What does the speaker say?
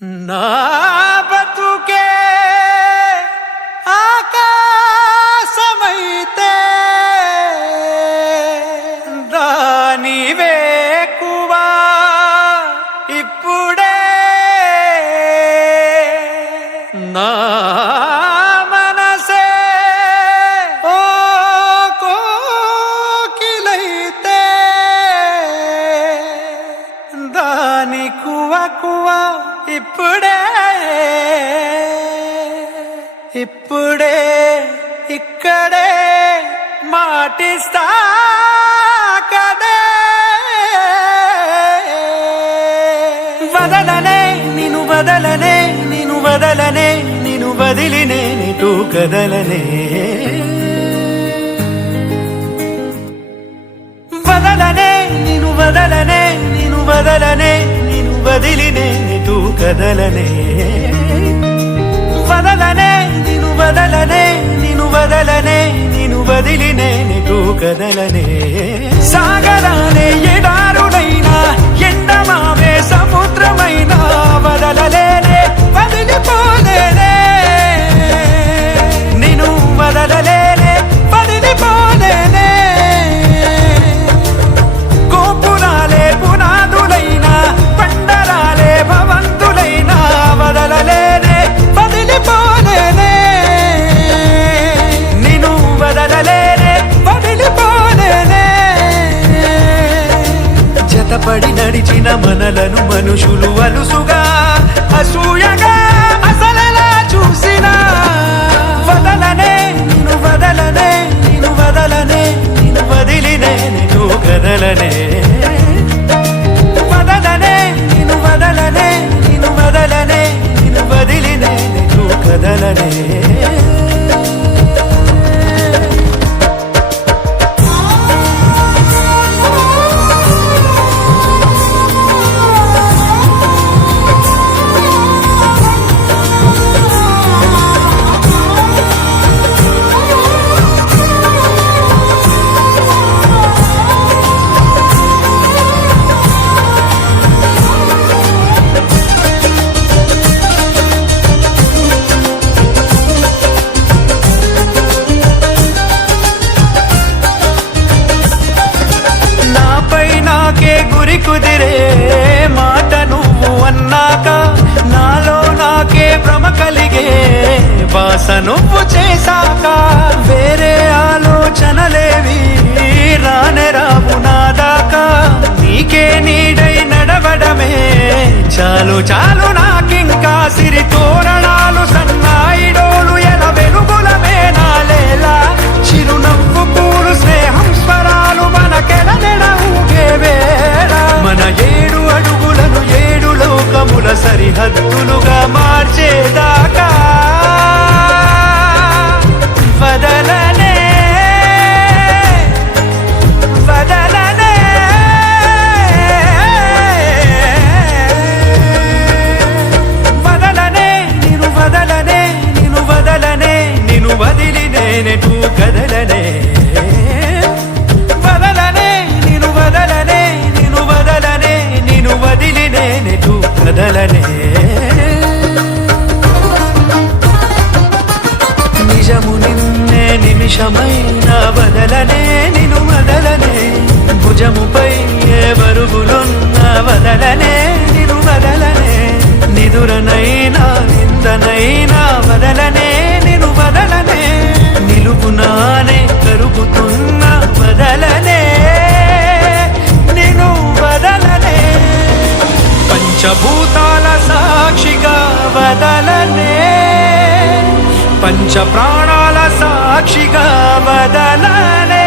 నా బతుకే ఆకాశమైతే దాని వేకువా ఇప్పుడే నా మనసే ఓ కోకిలైతే దాని కువ ఇప్పుడే ఇప్పుడే ఇక్కడే మాటిస్తా కదే వదలనే నిన్ను వదలనే నిన్ను వదలనే నిన్ను వదిలినే నీటు కదలనే వదలనే నిన్ను వదలనే నిన్ను వదలనే నిన్ను వదిలినే నీటు కదలనే వదలనే నిన్ను వదలనే నిన్ను వదలనే నిన్ను వదిలినే నీటు కదలనే సాగరానే ఎడారునైనా ఎండమావే సముద్రమైనా వదలలేనే వదిలిపోలేనే నిన్ను వదలలేనే వదిలిపోలేనే గోపురాలే పునాదులైనా పండరాలే భవంతులైనా వదలలేనే వదిలిపోలేనే నిన్ను వదలలేనే వదిలిపోలేనే జతపడి నడిచిన మనలను మనుషులు అలుసుగా అసూయగా అసలలా చూసినా వదలనే నిన్ను వదలనే నిన్ను వదలనే నిన్ను వదిలినే నిన్ను కదలనే వదలనే నిన్ను వదలనే నిన్ను వదలనే నిన్ను వదిలినే నిన్ను కదలనే గురి కుదిరే మాట నువ్వు అన్నాక నాలో నాకే భ్రమ కలిగే బాస నువ్వు చేశాక వేరే ఆలోచనలేవి రానే రావు నాదాకా నీకే నీడై నడవడమే చాలు చాలు నాకింకా సిరి తోరణాలు సన్నాయిడోలు ఎల వెలుగులమే నాలేలా చిరునవ్వు పూలు స్నేహం స్వరాలు మనకెల ఊగే వేళ మన 7 అడుగులను 7 లోకముల సరిహద్దులుగా మార్చేదాకా వదలనే వదలనే వదలనే నిన్ను వదలనే నిన్ను వదలనే నిన్ను వదిలినే నెటు కదలనే వదలనే నిన్ను వదలనే నిన్ను వదలనే నిన్ను వదిలినే నెటు కదలనే నిజము నిన్నే నిమిషమైన వదలనే నిన్ను వదలనే భుజముపై ఏ బరువులున్న వదలనే నిన్ను వదలనే నిదురనైనా నిందనైనా వదలనే నిన్ను వదలనే నిలుపునానే కరుగుతున్న వదలనే నిన్ను వదలనే పంచభూతాల సాక్షిగా వదలనే పంచ ప్రాణాల సాక్షిగా వదలనే